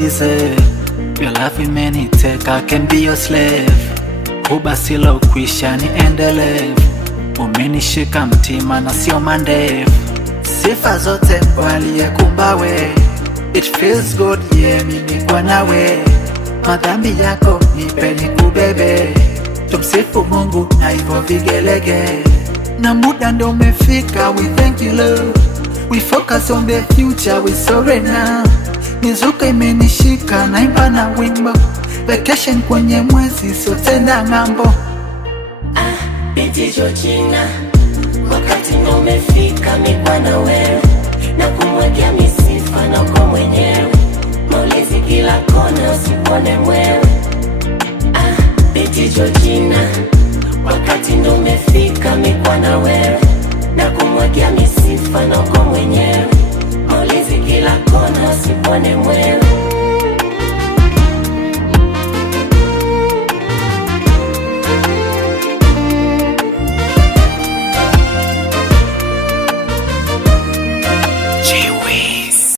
deserve. Your love imeniteka, I can be your slave. Ubasila ukwisha niendelee. Umenishika mtima na sio mandevu. Sifa zote waliyekumba we. It feels good, yeah, mimi kwa nawe. Madhambi yako nipe nikubebe. Tumsifu Mungu na hivyo vigelege. Na muda ndo umefika, we thank you Lord. We focus on the future, we sorry now. Mizuka imenishika, naimba na wimbo. Vacation kwenye mwezi, sio tena ng'ambo. Binti Georgina, wakati ndo umefika, mikwa na wewe. Na kumwekea misifa na uko mwenyewe. Maulezi kila kona, usipone mwewe. Binti Georgina, wakati ndo umefika, mikwa na wewe. Na kumwekea misifa na uko mwenyewe. Maulezi kila kona, usipone mwewe.